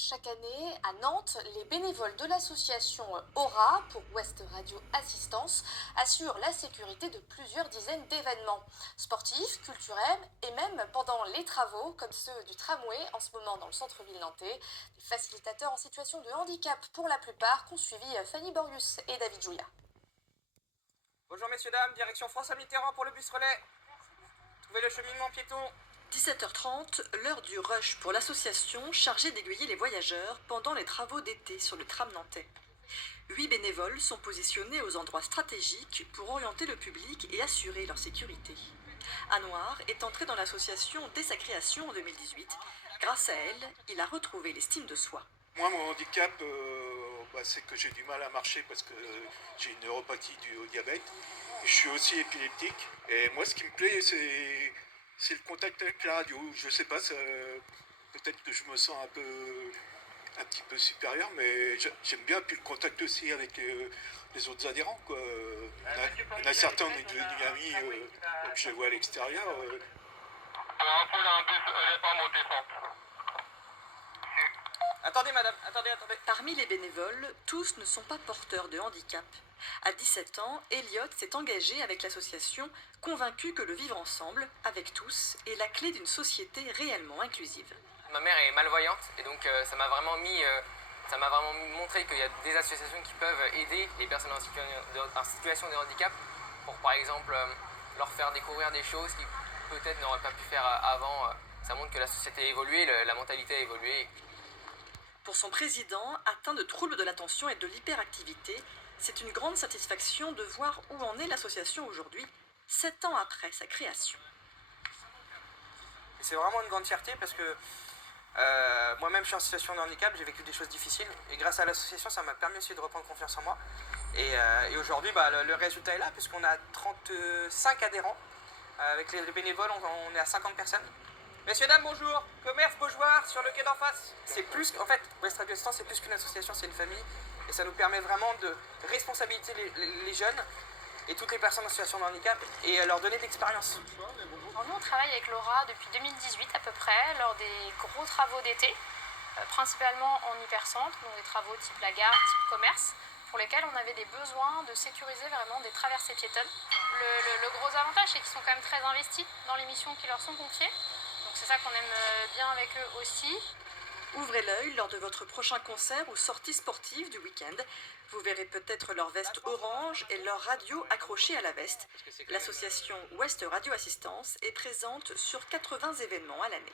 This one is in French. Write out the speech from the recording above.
Chaque année, à Nantes, les bénévoles de l'association Aura, pour Ouest Radio Assistance, assurent la sécurité de plusieurs dizaines d'événements sportifs, culturels et même pendant les travaux, comme ceux du tramway en ce moment dans le centre-ville nantais. Les facilitateurs en situation de handicap pour la plupart qu'ont suivi Fanny Borius et David Jouya. Bonjour messieurs, dames, direction François Mitterrand pour le bus relais. Trouvez le cheminement piéton. 17h30, l'heure du rush pour l'association chargée d'aiguiller les voyageurs pendant les travaux d'été sur le tram nantais. 8 bénévoles sont positionnés aux endroits stratégiques pour orienter le public et assurer leur sécurité. Anouar est entré dans l'association dès sa création en 2018. Grâce à elle, il a retrouvé l'estime de soi. Moi, mon handicap, c'est que j'ai du mal à marcher parce que j'ai une neuropathie due au diabète. Et je suis aussi épileptique. Et moi, ce qui me plaît, c'est le contact avec la radio. Je sais pas, peut-être que je me sens un petit peu supérieur, mais j'aime bien. Puis le contact aussi avec les autres adhérents, quoi. Il y en a certains, on est devenus amis, donc je les vois à l'extérieur. Attendez madame, attendez. Parmi les bénévoles, tous ne sont pas porteurs de handicap. À 17 ans, Elliot s'est engagé avec l'association, convaincu que le vivre ensemble, avec tous, est la clé d'une société réellement inclusive. Ma mère est malvoyante et donc ça m'a vraiment montré qu'il y a des associations qui peuvent aider les personnes en situation de handicap pour par exemple leur faire découvrir des choses qu'ils peut-être n'auraient pas pu faire avant. Ça montre que la société a évolué, la mentalité a évolué. Pour son président, atteint de troubles de l'attention et de l'hyperactivité, c'est une grande satisfaction de voir où en est l'association aujourd'hui, 7 ans après sa création. Et c'est vraiment une grande fierté parce que moi-même je suis en situation de handicap, j'ai vécu des choses difficiles et grâce à l'association ça m'a permis aussi de reprendre confiance en moi. Et aujourd'hui le résultat est là puisqu'on a 35 adhérents. Avec les bénévoles on est à 50 personnes. Messieurs, dames, bonjour. Commerce Beaujoire sur le quai d'en face. C'est plus, en fait, Ouest Radio Assistance, c'est plus qu'une association, c'est une famille. Et ça nous permet vraiment de responsabiliser les jeunes et toutes les personnes en situation de handicap et leur donner de l'expérience. Nous, on travaille avec Laura depuis 2018 à peu près, lors des gros travaux d'été, principalement en hypercentre, donc des travaux type la gare, type commerce, pour lesquels on avait des besoins de sécuriser vraiment des traversées piétonnes. Le gros avantage, c'est qu'ils sont quand même très investis dans les missions qui leur sont confiées. Donc c'est ça qu'on aime bien avec eux aussi. Ouvrez l'œil lors de votre prochain concert ou sortie sportive du week-end. Vous verrez peut-être leur veste orange et leur radio accrochée à la veste. L'association Ouest Radio Assistance est présente sur 80 événements à l'année.